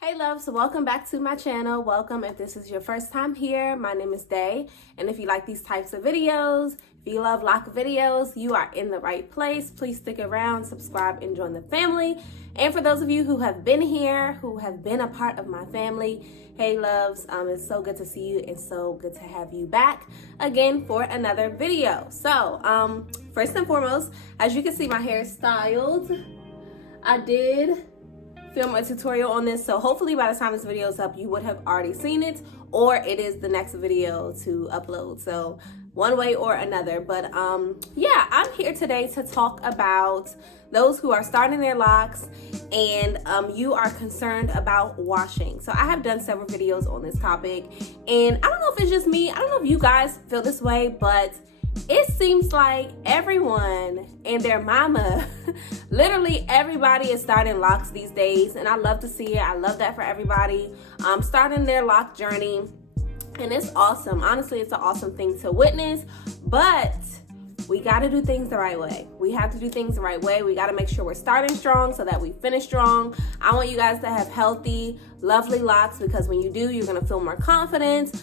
Hey loves, welcome back to my channel. Welcome if this is your first time here. My name is Day, and if you like these types of videos, if you love lock videos, you are in the right place. Please stick around, subscribe, and join the family. And for those of you who have been here, who have been a part of my family, hey loves, it's so good to see you and so good to have you back again for another video. So, first and foremost, as you can see, my hair is styled. I did film a tutorial on this, so hopefully by the time this video is up you would have already seen it, or it is the next video to upload, so one way or another. But yeah, I'm here today to talk about those who are starting their locks and you are concerned about washing. So I have done several videos on this topic, and I don't know if it's just me, I don't know if you guys feel this way, but it seems like everyone and their mama, literally everybody is starting locks these days, and I love to see it. I love that for everybody starting their lock journey, and it's awesome. Honestly, it's an awesome thing to witness, but we got to do things the right way. We have to do things the right way. We got to make sure we're starting strong so that we finish strong. I want you guys to have healthy, lovely locks, because when you do, you're going to feel more confident.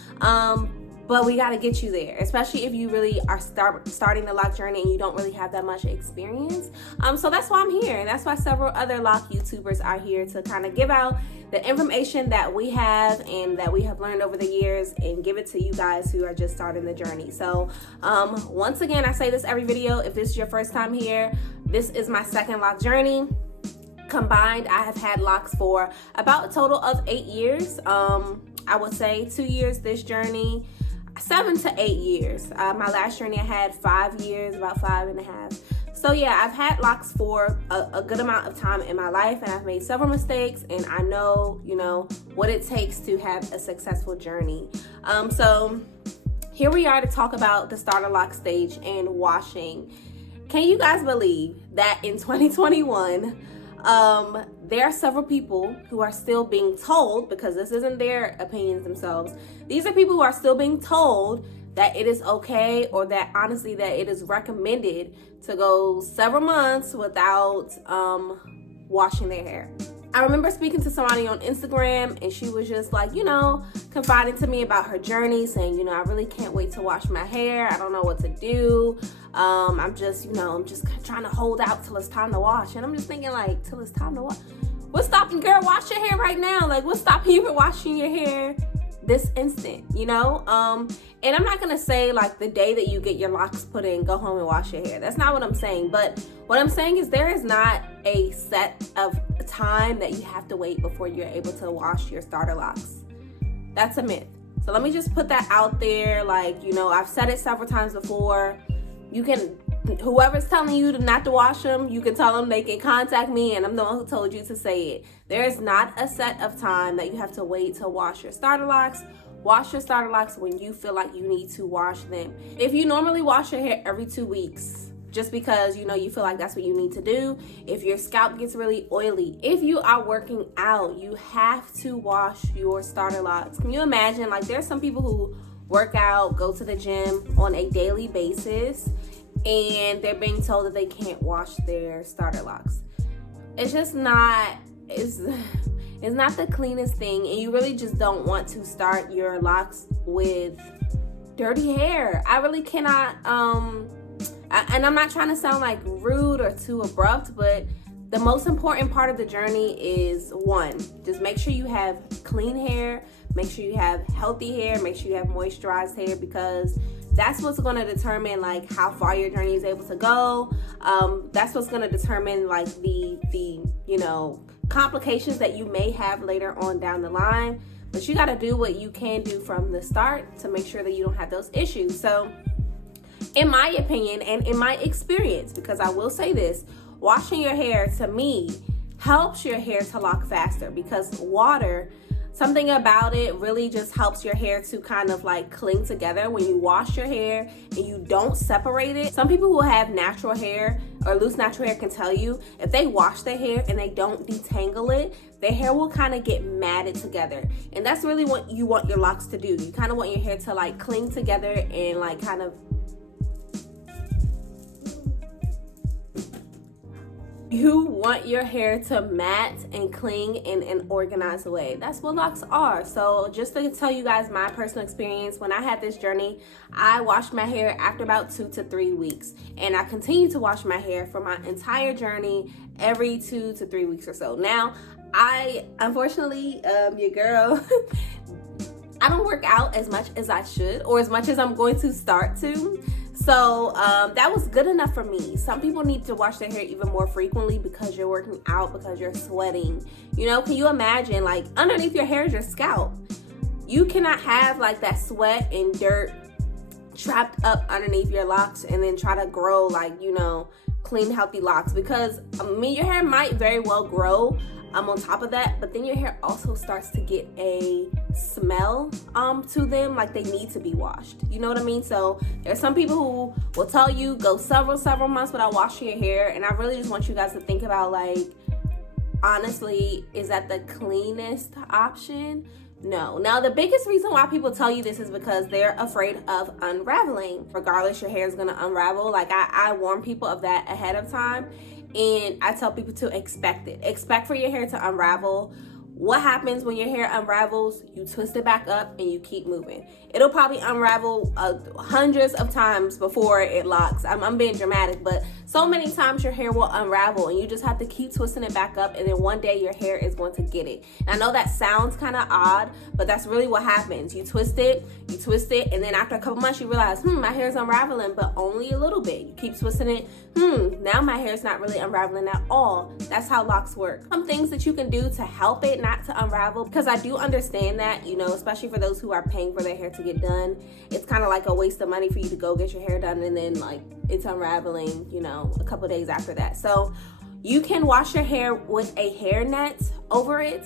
But we got to get you there, especially if you really are starting the lock journey and you don't really have that much experience. So that's why I'm here, and that's why several other lock YouTubers are here to kind of give out the information that we have and that we have learned over the years and give it to you guys who are just starting the journey. So once again, I say this every video. If this is your first time here, this is my second lock journey. Combined, I have had locks for about a total of 8 years. I would say 2 years this journey, 7 to 8 years. My last journey I had 5 years, about 5.5. So yeah, I've had locks for a good amount of time in my life, and I've made several mistakes, and I know, what it takes to have a successful journey. So here we are to talk about the starter lock stage and washing. Can you guys believe that in 2021, there are several people who are still being told, because this isn't their opinions themselves, these are people who are still being told that it is okay, or that honestly that it is recommended to go several months without washing their hair. I remember speaking to somebody on Instagram, and she was just like, confiding to me about her journey, saying, I really can't wait to wash my hair. I don't know what to do. I'm just trying to hold out till it's time to wash. And I'm just thinking, like, till it's time to wash? What's stopping, girl? Wash your hair right now. Like, what's stopping you from washing your hair this instant, And I'm not gonna say like the day that you get your locks put in, go home and wash your hair. That's not what I'm saying. But what I'm saying is there is not a set of time that you have to wait before you're able to wash your starter locks. That's a myth. So let me just put that out there. Like, I've said it several times before. Whoever's telling you not to wash them, you can tell them they can contact me, and I'm the one who told you to say it. There is not a set of time that you have to wait to wash your starter locks. Wash your starter locks when you feel like you need to wash them. If you normally wash your hair every 2 weeks, just because you feel like that's what you need to do, if your scalp gets really oily, if you are working out, you have to wash your starter locks. Can you imagine, like, there's some people who work out, go to the gym on a daily basis, and they're being told that they can't wash their starter locks. It's just not, it's not the cleanest thing, and you really just don't want to start your locks with dirty hair. I really cannot, and I'm not trying to sound like rude or too abrupt, but the most important part of the journey is, one, just make sure you have clean hair, make sure you have healthy hair, make sure you have moisturized hair, because that's what's going to determine like how far your journey is able to go. That's what's going to determine like the complications that you may have later on down the line. But you got to do what you can do from the start to make sure that you don't have those issues. So in my opinion and in my experience, because I will say this, washing your hair to me helps your hair to lock faster, because water, something about it really just helps your hair to kind of like cling together when you wash your hair and you don't separate it. Some people who have natural hair or loose natural hair can tell you if they wash their hair and they don't detangle it, their hair will kind of get matted together. And that's really what you want your locks to do. You kind of want your hair to like cling together and like kind of You want your hair to mat and cling in an organized way. That's what locks are. So just to tell you guys my personal experience, when I had this journey, I washed my hair after about 2 to 3 weeks. And I continue to wash my hair for my entire journey every 2 to 3 weeks or so. Now, unfortunately, your girl, I don't work out as much as I should, or as much as I'm going to start to. So that was good enough for me. Some people need to wash their hair even more frequently because you're working out, because you're sweating. You know, can you imagine, like, underneath your hair is your scalp. You cannot have like that sweat and dirt trapped up underneath your locks and then try to grow like, you know, clean, healthy locks, because your hair might very well grow on top of that, but then your hair also starts to get a smell to them, like they need to be washed. You know what I mean? So there's some people who will tell you go several months without washing your hair, and I really just want you guys to think about, like, honestly, is that the cleanest option? No. Now, the biggest reason why people tell you this is because they're afraid of unraveling. Regardless, your hair is going to unravel. Like, I warn people of that ahead of time. And I tell people to expect it. Expect for your hair to unravel. What happens when your hair unravels? You twist it back up and you keep moving. It'll probably unravel hundreds of times before it locks. I'm being dramatic, but so many times your hair will unravel and you just have to keep twisting it back up, and then one day your hair is going to get it. And I know that sounds kind of odd, but that's really what happens. You twist it, and then after a couple months you realize, my hair is unraveling, but only a little bit. You keep twisting it, now my hair is not really unraveling at all. That's how locks work. Some things that you can do to help it not to unravel, because I do understand that, you know, especially for those who are paying for their hair to get done, it's kind of like a waste of money for you to go get your hair done and then like it's unraveling, you know, a couple days after that. So you can wash your hair with a hair net over it,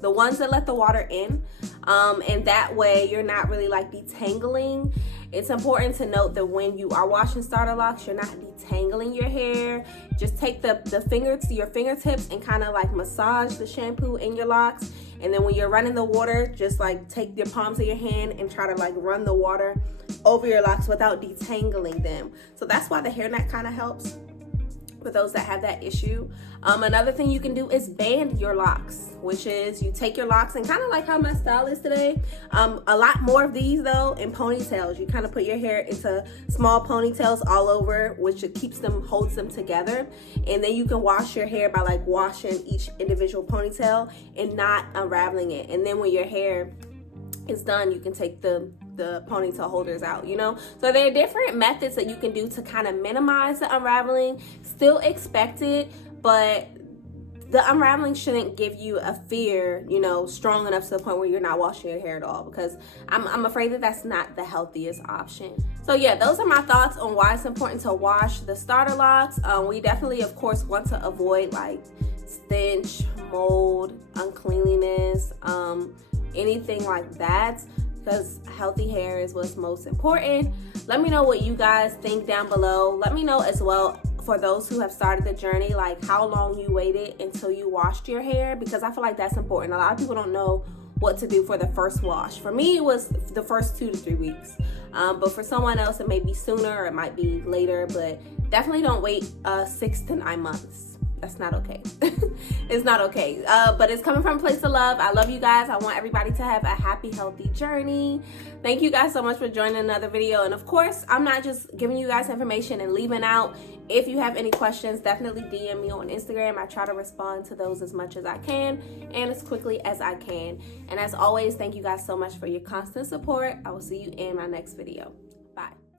the ones that let the water in, and that way you're not really like detangling. It's important to note that when you are washing starter locks, you're not detangling your hair. Just take your fingertips and kind of like massage the shampoo in your locks. And then when you're running the water, just like take your palms of your hand and try to like run the water over your locks without detangling them. So that's why the hairnet kind of helps for those that have that issue. Another thing you can do is band your locks, which is you take your locks and kind of like how my style is today. A lot more of these though in ponytails. You kind of put your hair into small ponytails all over, which holds them together. And then you can wash your hair by like washing each individual ponytail and not unraveling it. And then when your hair is done, you can take the ponytail holders out, you know? So there are different methods that you can do to kind of minimize the unraveling. Still expect it, but the unraveling shouldn't give you a fear, you know, strong enough to the point where you're not washing your hair at all, because I'm afraid that that's not the healthiest option. So yeah, those are my thoughts on why it's important to wash the starter locks. We definitely, of course, want to avoid like stench, mold, uncleanliness, anything like that, because healthy hair is what's most important. Let me know what you guys think down below. Let me know as well, for those who have started the journey, like how long you waited until you washed your hair, because I feel like that's important. A lot of people don't know what to do for the first wash. For me, it was the first 2 to 3 weeks. But for someone else, it may be sooner or it might be later, but definitely don't wait 6 to 9 months. That's not okay. It's not okay. But it's coming from a place of love. I love you guys. I want everybody to have a happy, healthy journey. Thank you guys so much for joining another video. And of course, I'm not just giving you guys information and leaving out. If you have any questions, definitely DM me on Instagram. I try to respond to those as much as I can and as quickly as I can. And as always, thank you guys so much for your constant support. I will see you in my next video. Bye.